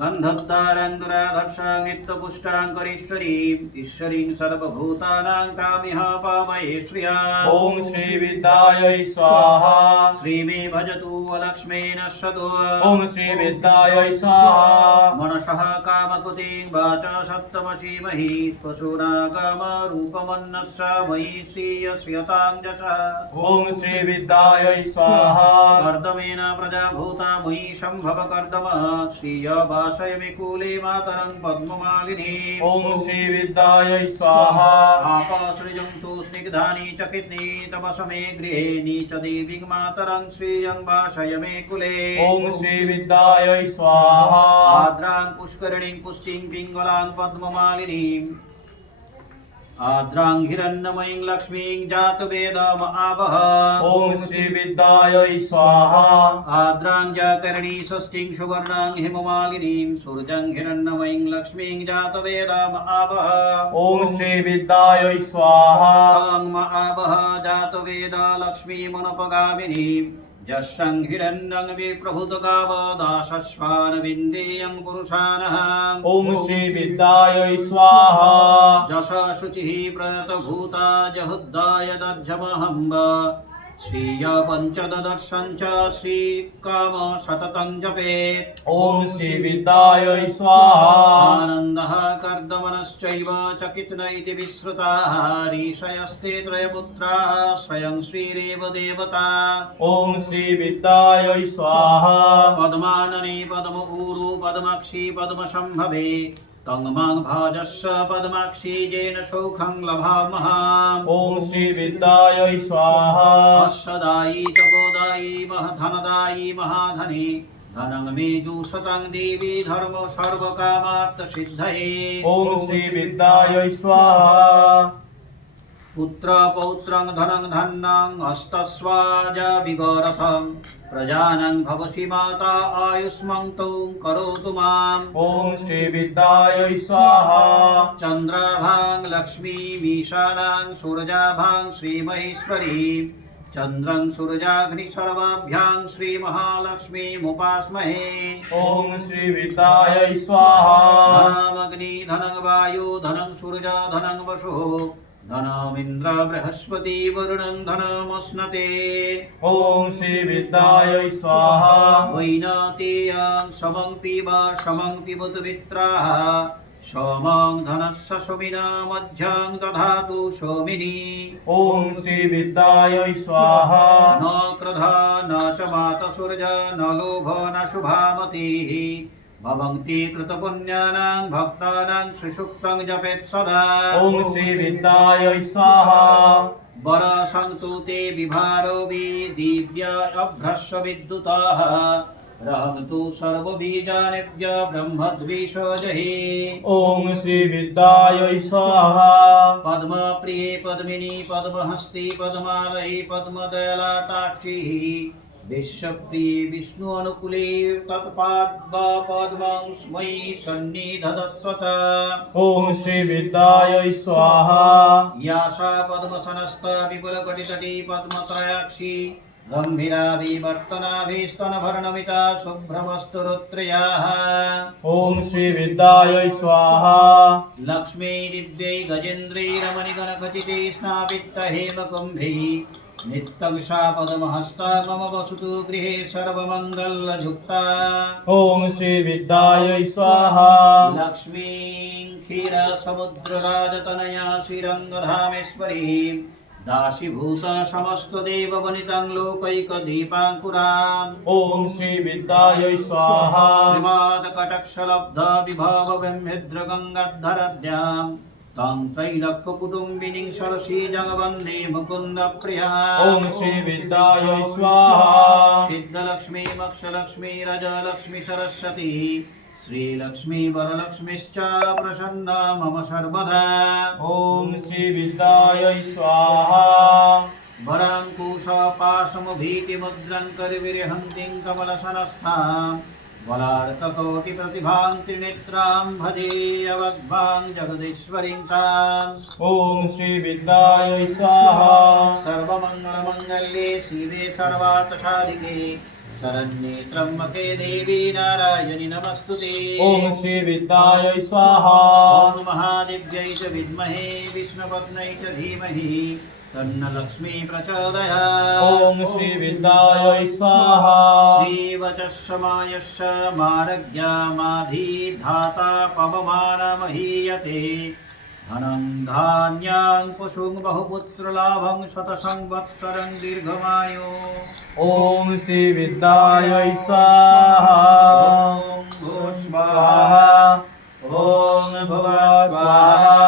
गन्धद्वारां दुराधर्षां नित्यपुष्टां करीश्वरीं ईश्वरीं सर्वभूतानां तामिह पामये श्रिया ॐ श्रीविद्यायै स्वाहा श्रीमे भजतु लक्ष्मी नश्यतु ॐ श्रीविद्यायै स्वाहा मनसः कामकृतिं वाचा सप्तमशीमहि पशूना कामरूपमन्नस्सा मयि श्रीयश्रियतां जसा ॐ श्रीविद्यायै स्वाहा कर्दमेन प्रजाभूता मयि सम्भव कर्दम श्रिय भाषय मे कूले मातरं पद्ममालिनी ॐ श्रीविद्यायै स्वाहा आपासृजन्तु स्निग्धानि चकितनी तमसमे गृहे नीच देवीं मातरं श्रियं भाषय मे कुले ॐ श्रीविद्यायै स्वाहा आद्रां पुष्करणीं पुष्टिं पिङ्गलां पद्ममालिनीम् आद्रां हिरण्मयीं लक्ष्मीं जातवेदम आवह ॐ श्रीविद्यायै स्वाहा आद्रां जाकर्णी षष्ठीं सुवर्णां हिममालिनीं सूर्यं हिरण्मयीं लक्ष्मीं जातवेदम आवह ॐ श्रीविद्यायै स्वाहा तां आवह जातवेद लक्ष्मीमनुपगामिनीं यस्सं हिरण्यं विप्रभुतगावदासस्वान् विन्देयं पुरुषानः ॐ श्रीविद्यायै स्वाहा जस शुचिः प्रतभूता जहुद्दाय दर्जमहम्ब श्रिय पञ्चदर्शं च श्रीकाम सततं जपेत् ॐ श्रीविद्यायै स्वाहा आनन्दः कर्दमनश्चैव चकितन इति विश्रुताः ऋषयस्ते त्रयपुत्राः स्वयं श्रीरेव देवता ॐ श्रीविद्यायै स्वाहा पद्मानने पद्म ऊरु पद्माक्षी पद्मसम्भवे तङ्मां भाजस्य पद्माक्षी येन सौखं लभामः ॐ श्रीविद्यायै स्वाहा अश्वदायी च गोदायी धनदायी महाधनी धनं मे जुषतं देवी धर्म सर्वकामार्थसिद्धये ॐ श्रीविद्यायै स्वाहा पुत्र पौत्रं धनं धन्नं हस्तस्वाज विगरथं प्रजानं भवसि माता आयुष्मन्तौ करोतु माम् ॐ श्रीविद्यायै स्वाहा चन्द्राभां लक्ष्मीमीशानां सूरजाभां श्रीमहेश्वरीं चन्द्रं सूरजाग्निसर्वाभ्यां श्रीमहालक्ष्मीमुपास्महे ॐ श्रीविद्यायै स्वाहा धनमग्नि धनं वायु धनं सूर्य धनं वसुः धनमिन्द्र बृहस्पति वरुणं धनमश्नते ॐ श्रीविद्यायै स्वाहा वैनतेयं समं पिब समं पिबत मित्राः सोमं धनस्य सोमिना मध्यं दधातु सोमिनी ॐ श्रीविद्यायै स्वाहा न क्रोधा न च मातसूर्य न लोभ न शुभामतिः भवन्ति कृतपुण्यानां भक्तानां सुषुप्तं जपेत् सदा ॐ श्रीविद्यायै स्वाहा वरसन्तु ते विभारो दिव्या अभ्रश्य विद्युताः रहन्तु सर्वबीजानेभ्य ब्रह्मद्विषजहि ॐ श्रीविद्यायै स्वाहा पद्मप्रिये पद्मिनी पद्महस्ती पद्मालये पद्मदलाताक्षिः विश्वप्रिये विष्णु अनुकूले तत्पाद्मं स्मयि सन्निधत्स्वत ॐ श्रीविद्यायै स्वाहा यासा पद्मसनस्थ विपुलकटितटी पद्मत्रयाक्षी गम्भीराभिवर्तनाभिस्तनभरणमिता शुभ्रमस्तुरुत्रयाः ॐ श्रीविद्यायै स्वाहा लक्ष्मी दिव्यै गजेन्द्रै रमणिगणखचिते स्नापित्त हेमकुम्भैः नित्यं सा पद्महस्ता मम वसतु गृहे सर्वमङ्गलयुक्ता ॐ श्रीविद्यायै स्वाहा लक्ष्मीं क्षीरसमुद्रराजतनया श्रीरङ्गधामेश्वरीं दासीभूता समस्तदेववनितां लोकैकदीपाङ्कुराम् ॐ श्रीविद्यायै स्वाहा श्रीमादकटक्षलब्ध विभव ब्रह्मेन्द्रगङ्गाधरद्याम् तं त्रैलोक्यकुटुम्बिनीं सरसीजं वन्दे मुकुन्दप्रिया ॐ श्रीविद्यायै स्वाहा सिद्धलक्ष्मी मोक्षलक्ष्मी रजलक्ष्मी सरस्वती श्रीलक्ष्मी वरलक्ष्मीश्च प्रसन्ना मम सर्वदा ॐ श्रीविद्यायै स्वाहा वराङ्कुशपाशमभीतिमुद्रं करविर्हन्तीं कमलसनस्थाम् बलार्ककोटिप्रतिभां त्रिनेत्रां भजेऽवद्भां जगदीश्वरीं ताम् ॐ श्रीविद्यायै स्वाहा सर्वमङ्गलमङ्गल्ये शिवे सर्वार्थसाधिके शरण्ये त्र्यम्बके देवी नारायणि नमस्तुते। ॐ श्री विद्यायै स्वाहा। ॐ महादेव्यै च विद्महे विष्णुपत्न्यै च धीमहि तन्न लक्ष्मी प्रचोदयात्। ॐ श्री विद्यायै स्वाहा। श्रीवचस्समायस्य मारज्ञामाधिधाता पवमानमहीयते धनं धान्यां पशुं बहुपुत्रलाभं शतसंवत्सरं दीर्घमायु। ॐ श्री विद्यायै स्वाहा। ॐ भूः स्वाहा ॐ भुवः स्वाहा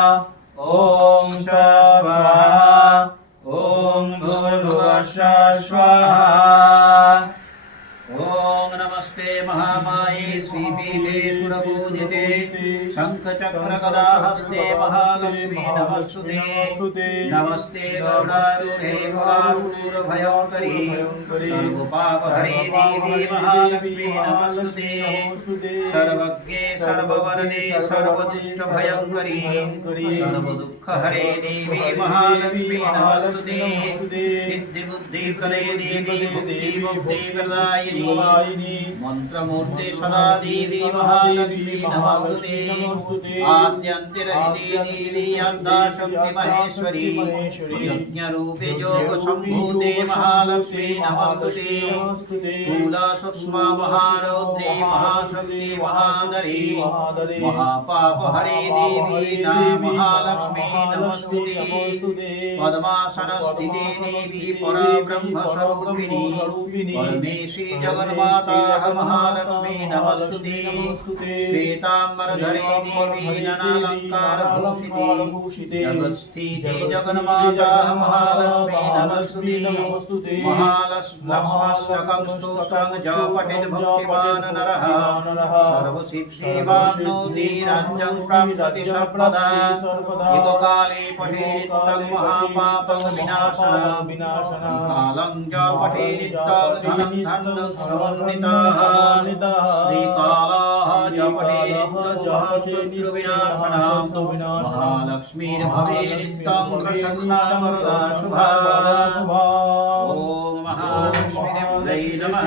ॐ स्वः स्वाहा ॐ भूर्भुवः स्वाहा। ॐ नमस्ते महामाये श्रीपीठे सुरपूजिते शङ्खचक्रगदाहस्ते महालक्ष्मी नमस्तुते। नमस्ते गौडारूढे भुवासुरभयङ्करी सर्वपापहरे देवी महालक्ष्मी नमस्तुते। सर्वज्ञे सर्ववरदे सर्वदुष्टभयङ्करी सर्वदुःखहरे देवी महालक्ष्मी नमस्तुते। सिद्धिबुद्धिप्रदे देवी मुक्तिप्रदायिनी मंत्रमूर्ते सदा देवी महालक्ष्मी नमस्तुते। आद्यन्तिरहिते देवी अद्दाशक्ति महेश्वरी यज्ञरूपे योगसम्भूते महालक्ष्मी नमस्तुते। स्थूला सूक्ष्मा महारौद्रे महाशक्ति महादरी महापापहरे देवी नाम महालक्ष्मी नमस्तुते। पद्मासनस्थिते देवी परब्रह्मस्वरूपिणी परमेशी जगन्माता महालक्ष्मी नमस्तुते। श्वेतांबरधरे देवी ननालंकारभूषिते जगत्स्थिते जगन्माता महालक्ष्मी नमस्तुते। महालक्ष्म्यष्टकं स्तोत्रं जपठेत् भक्तिमान् नरः सर्वसिद्धिवाप्नोति राज्यं प्राप्नोति सर्वदा। युगकाले पठेदित्तं महापापं विनाशनं कालं जपठेदित्तं धनं धनं समन्वितः। श्रीकालाः जपठेदित्तं शत्रुविनाशनं महालक्ष्मीर्भवेदित्तं प्रसन्ना वरदा शुभा। ॐ महालक्ष्मीदेव्यै नमः।